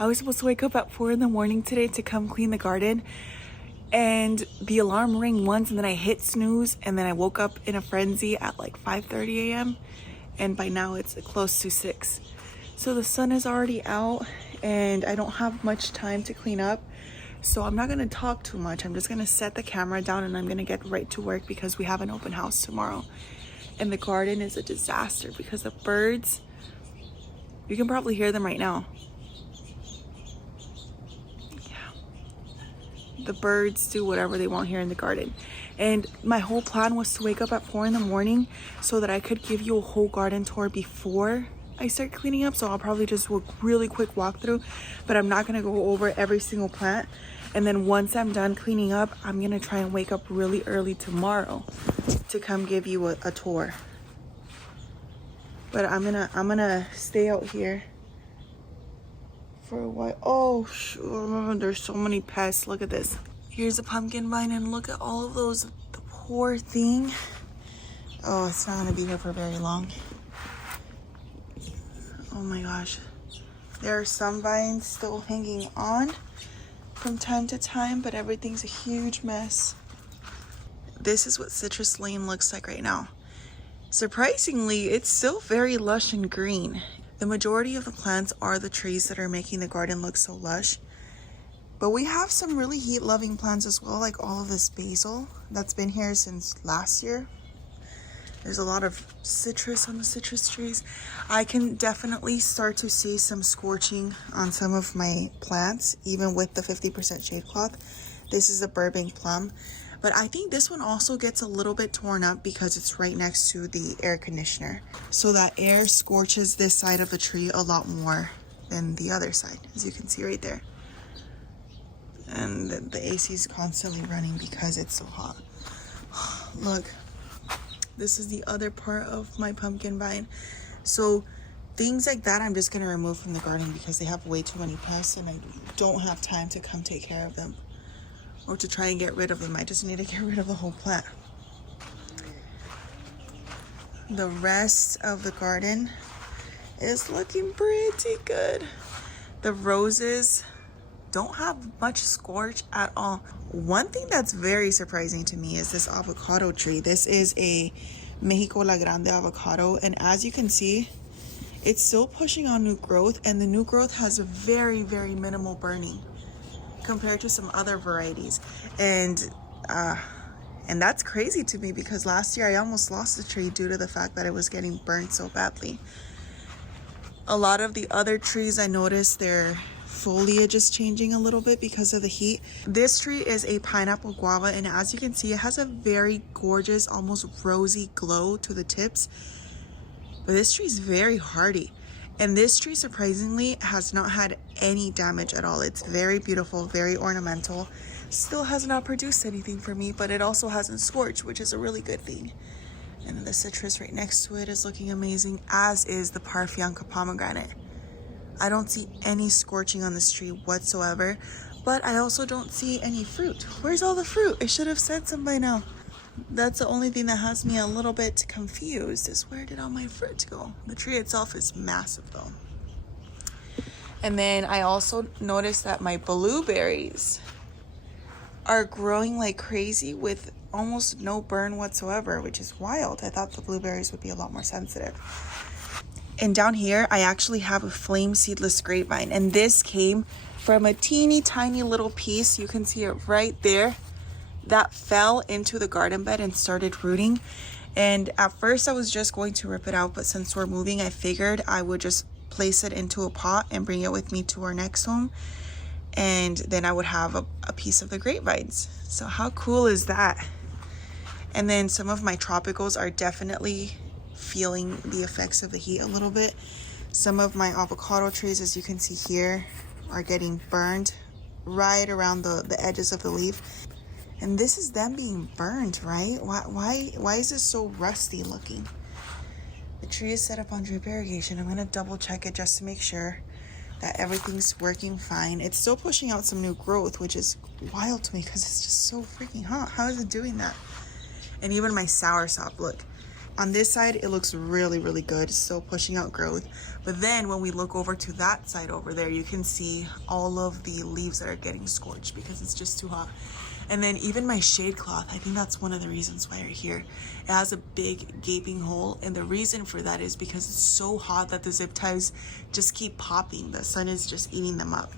I was supposed to wake up at 4 in the morning today to come clean the garden, and the alarm rang once and then I hit snooze, and then I woke up in a frenzy at like 5:30 a.m. and by now it's close to 6. So the sun is already out and I don't have much time to clean up. So I'm not gonna talk too much. I'm just gonna set the camera down and I'm gonna get right to work because we have an open house tomorrow. And the garden is a disaster because the birds, you can probably hear them right now. Yeah. The birds do whatever they want here in the garden. And my whole plan was to wake up at 4 in the morning so that I could give you a whole garden tour before I start cleaning up. So I'll probably just do a really quick walkthrough, but I'm not gonna go over every single plant. And then once I'm done cleaning up, I'm gonna try and wake up really early tomorrow to come give you a tour. But I'm gonna stay out here for a while. Oh, sure, there's so many pests. Look at this. Here's a pumpkin vine and look at all of those. The poor thing. Oh, it's not gonna be here for very long. Oh my gosh. There are some vines still hanging on from time to time, but everything's a huge mess. This is what Citrus Lane looks like right now. Surprisingly, it's still very lush and green. The majority of the plants are the trees that are making the garden look so lush. But we have some really heat-loving plants as well, like all of this basil that's been here since last year. There's a lot of citrus on the citrus trees. I can definitely start to see some scorching on some of my plants, even with the 50% shade cloth. This is a Burbank Plum. But I think this one also gets a little bit torn up because it's right next to the air conditioner. So that air scorches this side of the tree a lot more than the other side, as you can see right there. And the AC is constantly running because it's so hot. Look. This is the other part of my pumpkin vine. So things like that I'm just going to remove from the garden because they have way too many pests and I don't have time to come take care of them or to try and get rid of them. I just need to get rid of the whole plant. The rest of the garden is looking pretty good. The roses don't have much scorch at all. One thing that's very surprising to me is this avocado tree. This is a Mexico La Grande avocado, and as you can see, it's still pushing on new growth, and the new growth has a very, very minimal burning compared to some other varieties. And that's crazy to me because last year I almost lost the tree due to the fact that it was getting burnt so badly. A lot of the other trees I noticed their foliage is changing a little bit because of the heat. This tree is a pineapple guava, and as you can see, it has a very gorgeous, almost rosy glow to the tips. But this tree is very hardy, and this tree surprisingly has not had any damage at all. It's very beautiful, very ornamental. Still has not produced anything for me, but it also hasn't scorched, which is a really good thing. And then the citrus right next to it is looking amazing, as is the Parfianca pomegranate. I don't see any scorching on this tree whatsoever, but I also don't see any fruit. Where's all the fruit? It should have said some by now. That's the only thing that has me a little bit confused, is where did all my fruit go? The tree itself is massive though. And then I also noticed that my blueberries are growing like crazy with almost no burn whatsoever, which is wild. I thought the blueberries would be a lot more sensitive. And down here, I actually have a flame seedless grapevine, and this came from a teeny tiny little piece. You can see it right there that fell into the garden bed and started rooting. And at first I was just going to rip it out, but since we're moving, I figured I would just place it into a pot and bring it with me to our next home. And then I would have a piece of the grapevines. So how cool is that? And then some of my tropicals are definitely feeling the effects of the heat a little bit. Some of my avocado trees, as you can see here, are getting burned right around the edges of the leaf. And this is them being burned, right? Why is this so rusty looking? The tree is set up on drip irrigation. I'm gonna double check it just to make sure that everything's working fine. It's still pushing out some new growth, which is wild to me because it's just so freaking hot. How is it doing that? And even my soursop, look, On this side, it looks really good, still pushing out growth. But then when we look over to that side over there, you can see all of the leaves that are getting scorched because it's just too hot. And then even my shade cloth, I think that's one of the reasons why they're here. It has a big gaping hole, and the reason for that is because it's so hot that the zip ties just keep popping. The sun is just eating them up.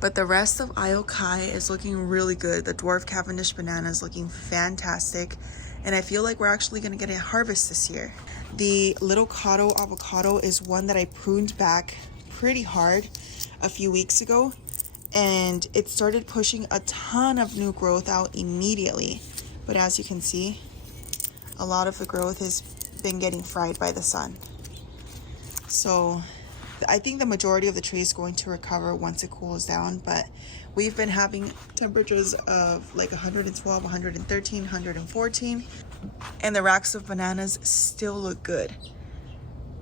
But the rest of Iokai is looking really good. The dwarf Cavendish banana is looking fantastic, and I feel like we're actually going to get a harvest this year. The little Cotto avocado is one that I pruned back pretty hard a few weeks ago, and it started pushing a ton of new growth out immediately. But as you can see, a lot of the growth has been getting fried by the sun. So I think the majority of the tree is going to recover once it cools down, but we've been having temperatures of like 112, 113, 114, and the racks of bananas still look good.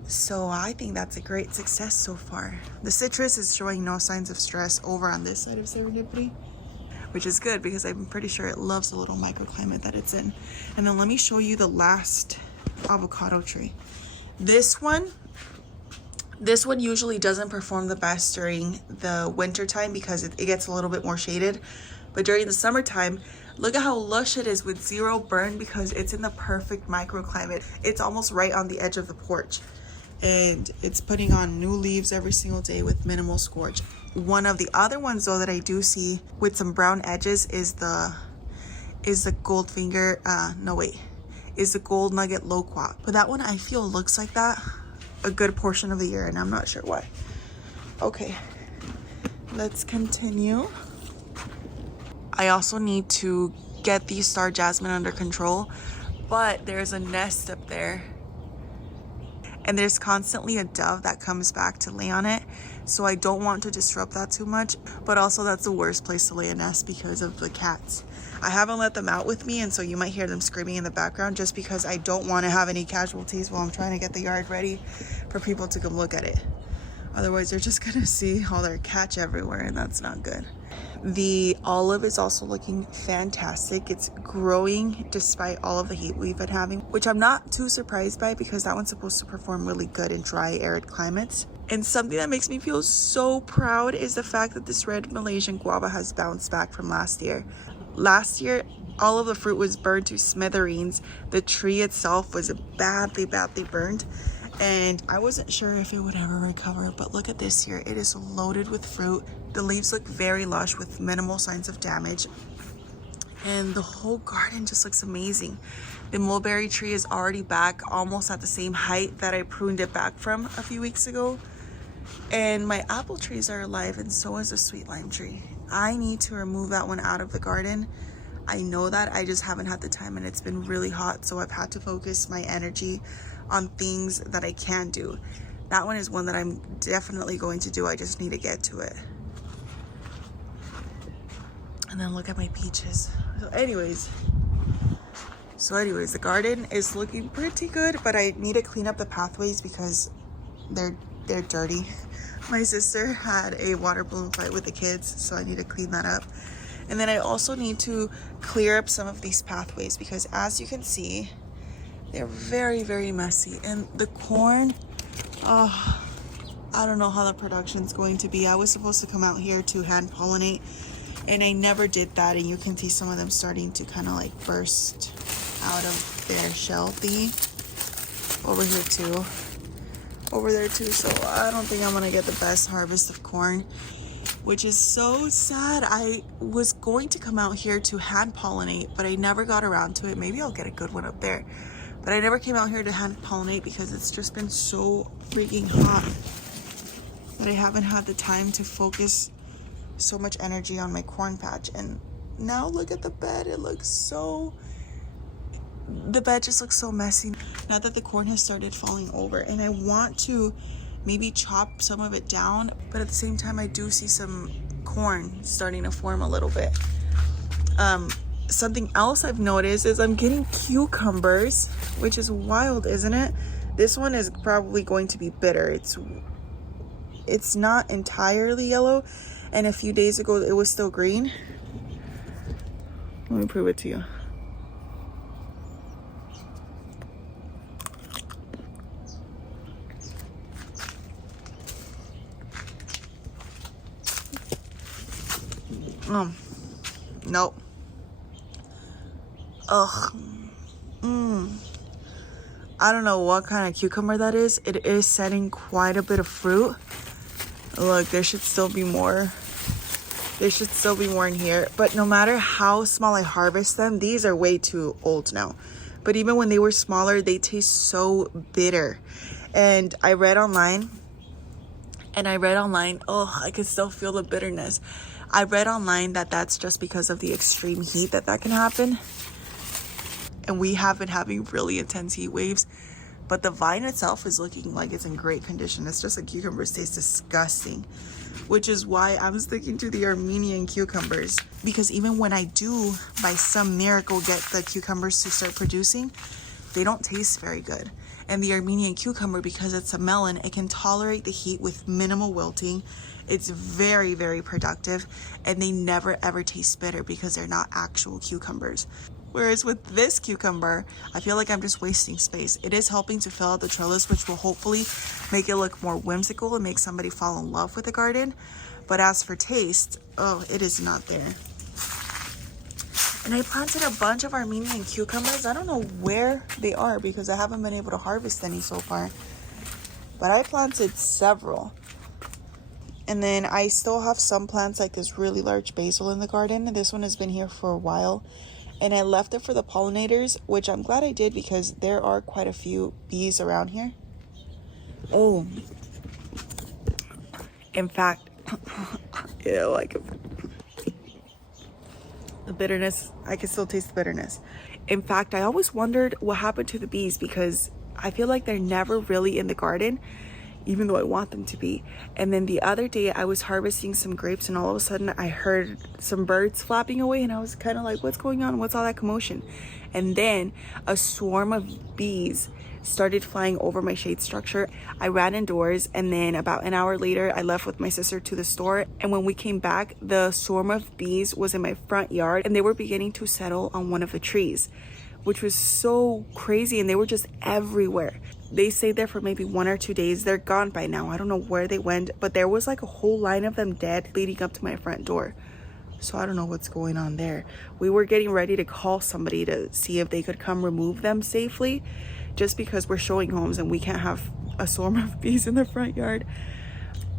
So I think that's a great success so far. The citrus is showing no signs of stress over on this side of Serendipity, which is good because I'm pretty sure it loves the little microclimate that it's in. And then let me show you the last avocado tree. This one usually doesn't perform the best during the winter time because it gets a little bit more shaded. But during the summertime, look at how lush it is with zero burn because it's in the perfect microclimate. It's almost right on the edge of the porch. And it's putting on new leaves every single day with minimal scorch. One of the other ones though that I do see with some brown edges is the Goldfinger, is the Gold Nugget Loquat. But that one I feel looks like that a good portion of the year, and I'm not sure why. Okay, let's continue. I also need to get the star jasmine under control, but there's a nest up there, and there's constantly a dove that comes back to lay on it, so I don't want to disrupt that too much. But also that's the worst place to lay a nest because of the cats. I haven't let them out with me, and so you might hear them screaming in the background just because I don't want to have any casualties while I'm trying to get the yard ready for people to come look at it. Otherwise they're just gonna see all their catch everywhere, and that's not good. The olive is also looking fantastic. It's growing despite all of the heat we've been having, which I'm not too surprised by because that one's supposed to perform really good in dry, arid climates. And something that makes me feel so proud is the fact that this red Malaysian guava has bounced back from last year. Last year, all of the fruit was burned to smithereens. The tree itself was badly burned, and I wasn't sure if it would ever recover. But look at this year, it is loaded with fruit. The leaves look very lush with minimal signs of damage, and the whole garden just looks amazing. The mulberry tree is already back almost at the same height that I pruned it back from a few weeks ago, and my apple trees are alive, and so is the sweet lime tree. I need to remove that one out of the garden. I know that, I just haven't had the time, and it's been really hot, so I've had to focus my energy on things that I can do. That one is one that I'm definitely going to do. I just need to get to it. And then look at my peaches. So anyways, the garden is looking pretty good, but I need to clean up the pathways because they're dirty. My sister had a water balloon fight with the kids, so I need to clean that up. And then I also need to clear up some of these pathways because, as you can see, they're very messy. And the corn, I don't know how the production's going to be. I was supposed to come out here to hand pollinate, and I never did that, and you can see some of them starting to kind of like burst out of their shell thingy. Over here too. Over there too. So I don't think I'm gonna get the best harvest of corn, which is so sad. I was going to come out here to hand pollinate, but I never got around to it. Maybe I'll get a good one up there, but I never came out here to hand pollinate because it's just been so freaking hot that I haven't had the time to focus so much energy on my corn patch. And now look at the bed. The bed just looks so messy now that the corn has started falling over, and I want to maybe chop some of it down, but at the same time I do see some corn starting to form a little bit. Something else I've noticed is I'm getting cucumbers, which is wild, isn't it? This one is probably going to be bitter. It's not entirely yellow, and a few days ago it was still green. Let me prove it to you. Nope. Ugh. I don't know what kind of cucumber that is. It is setting quite a bit of fruit. Look, there should still be more. There should still be more in here. But no matter how small I harvest them, these are way too old now. But even when they were smaller, they taste so bitter. And I read online, oh, I could still feel the bitterness. I read online that that's just because of the extreme heat that can happen. And we have been having really intense heat waves. But the vine itself is looking like it's in great condition. It's just the cucumbers taste disgusting. Which is why I'm sticking to the Armenian cucumbers. Because even when I do, by some miracle, get the cucumbers to start producing, they don't taste very good. And the Armenian cucumber, because it's a melon, it can tolerate the heat with minimal wilting. It's very, very productive. And they never ever taste bitter because they're not actual cucumbers. Whereas with this cucumber, I feel like I'm just wasting space. It is helping to fill out the trellis, which will hopefully make it look more whimsical and make somebody fall in love with the garden. But as for taste, oh, it is not there. And I planted a bunch of Armenian cucumbers. I don't know where they are because I haven't been able to harvest any so far. But I planted several. And then I still have some plants like this really large basil in the garden. This one has been here for a while. And I left it for the pollinators, which I'm glad I did because there are quite a few bees around here. Oh. In fact, yeah, like the bitterness, I can still taste the bitterness. In fact, I always wondered what happened to the bees because I feel like they're never really in the garden, even though I want them to be. And then the other day I was harvesting some grapes and all of a sudden I heard some birds flapping away and I was kind of like, what's going on? What's all that commotion? And then a swarm of bees started flying over my shade structure. I ran indoors and then about an hour later I left with my sister to the store, and when we came back the swarm of bees was in my front yard and they were beginning to settle on one of the trees, which was so crazy, and they were just everywhere. They stayed there for maybe 1 or 2 days. They're gone by now. I don't know where they went, but there was like a whole line of them dead leading up to my front door. So I don't know what's going on there. We were getting ready to call somebody to see if they could come remove them safely, just because we're showing homes and we can't have a swarm of bees in the front yard.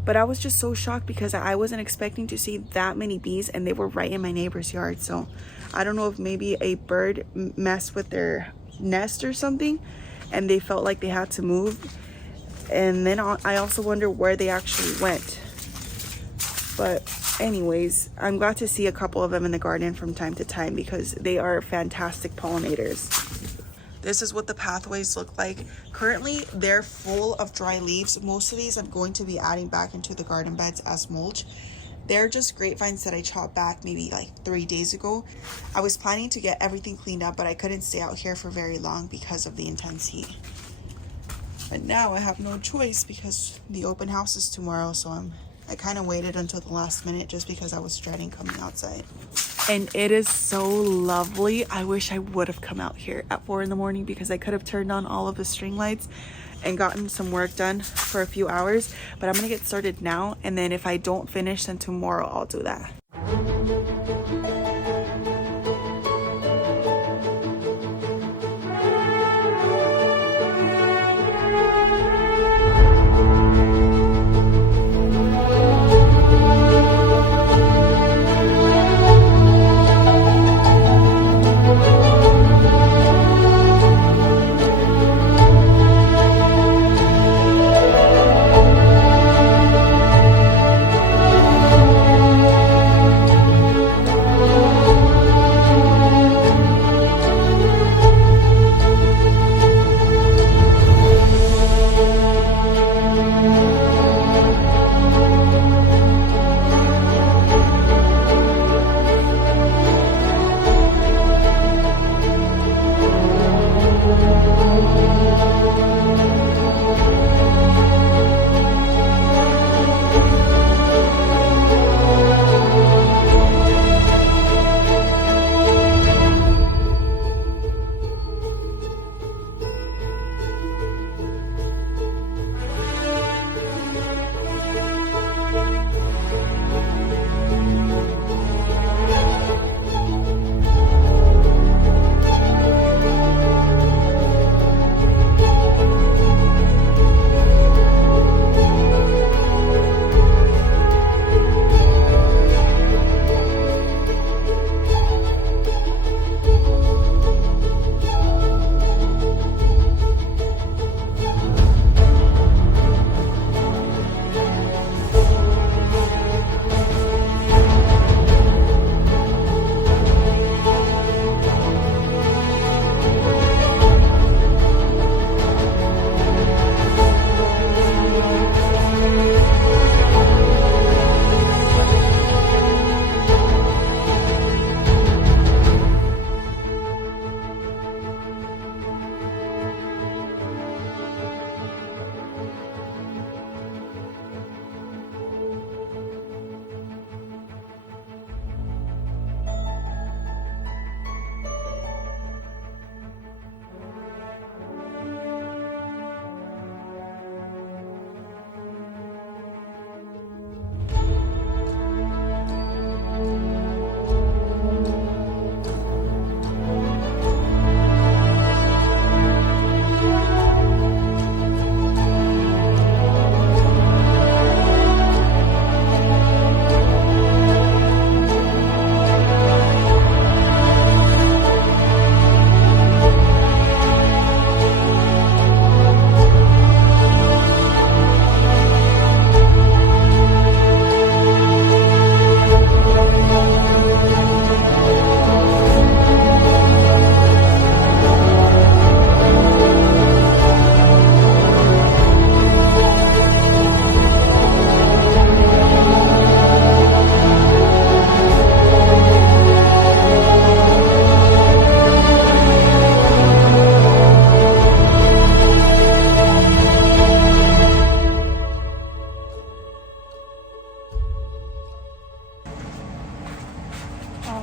But I was just so shocked because I wasn't expecting to see that many bees, and they were right in my neighbor's yard. So I don't know if maybe a bird messed with their nest or something and they felt like they had to move. And then I also wonder where they actually went. But anyways, I'm glad to see a couple of them in the garden from time to time because they are fantastic pollinators. This is what the pathways look like. Currently, they're full of dry leaves. Most of these I'm going to be adding back into the garden beds as mulch. They're just grapevines that I chopped back maybe like 3 days ago. I was planning to get everything cleaned up, but I couldn't stay out here for very long because of the intense heat. But now I have no choice because the open house is tomorrow, so I kind of waited until the last minute just because I was dreading coming outside. And it is so lovely. I wish I would have come out here at 4 in the morning because I could have turned on all of the string lights and gotten some work done for a few hours. But I'm gonna get started now, and then if I don't finish, then tomorrow I'll do that.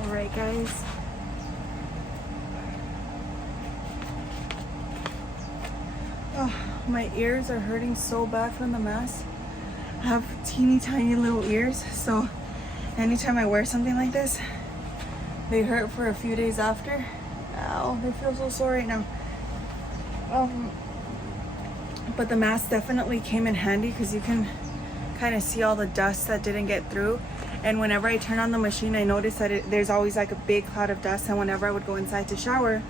All right, guys. Oh, my ears are hurting so bad from the mask. I have teeny tiny little ears, so anytime I wear something like this, they hurt for a few days after. Ow, they feel so sore right now. But the mask definitely came in handy because you can kind of see all the dust that didn't get through. And whenever I turn on the machine, I notice that there's always like a big cloud of dust. And whenever I would go inside to shower,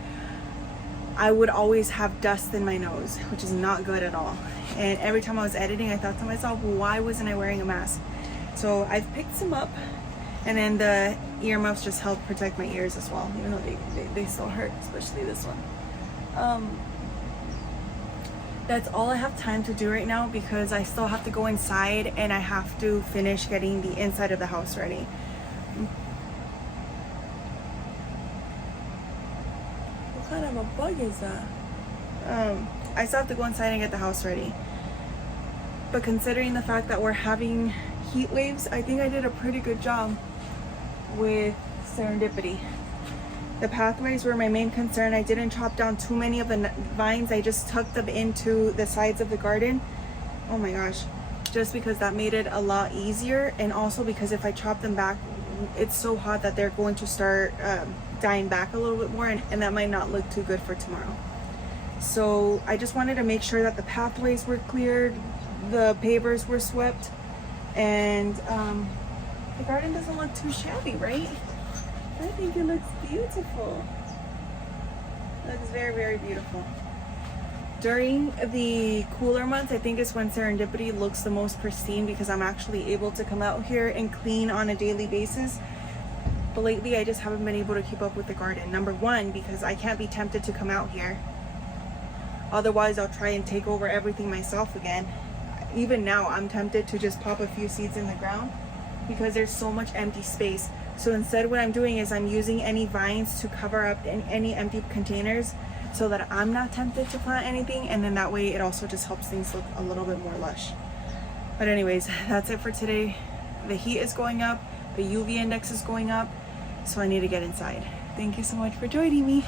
I would always have dust in my nose, which is not good at all. And every time I was editing, I thought to myself, why wasn't I wearing a mask? So I've picked some up, and then the earmuffs just help protect my ears as well, even though they still hurt, especially this one. That's all I have time to do right now because I still have to go inside and I have to finish getting the inside of the house ready. What kind of a bug is that? I still have to go inside and get the house ready. But considering the fact that we're having heat waves, I think I did a pretty good job with Serendipity. The pathways were my main concern. I didn't chop down too many of the vines. I just tucked them into the sides of the garden. Oh my gosh. Just because that made it a lot easier. And also because if I chop them back, it's so hot that they're going to start dying back a little bit more. And that might not look too good for tomorrow. So I just wanted to make sure that the pathways were cleared. The pavers were swept. And the garden doesn't look too shabby, right? I think it looks beautiful. It looks very, very beautiful. During the cooler months, I think is when Serendipity looks the most pristine because I'm actually able to come out here and clean on a daily basis. But lately, I just haven't been able to keep up with the garden. Number one, because I can't be tempted to come out here. Otherwise, I'll try and take over everything myself again. Even now, I'm tempted to just pop a few seeds in the ground because there's so much empty space. So instead what I'm doing is I'm using any vines to cover up any empty containers so that I'm not tempted to plant anything, and then that way it also just helps things look a little bit more lush. But anyways, that's it for today. The heat is going up, the UV index is going up, so I need to get inside. Thank you so much for joining me.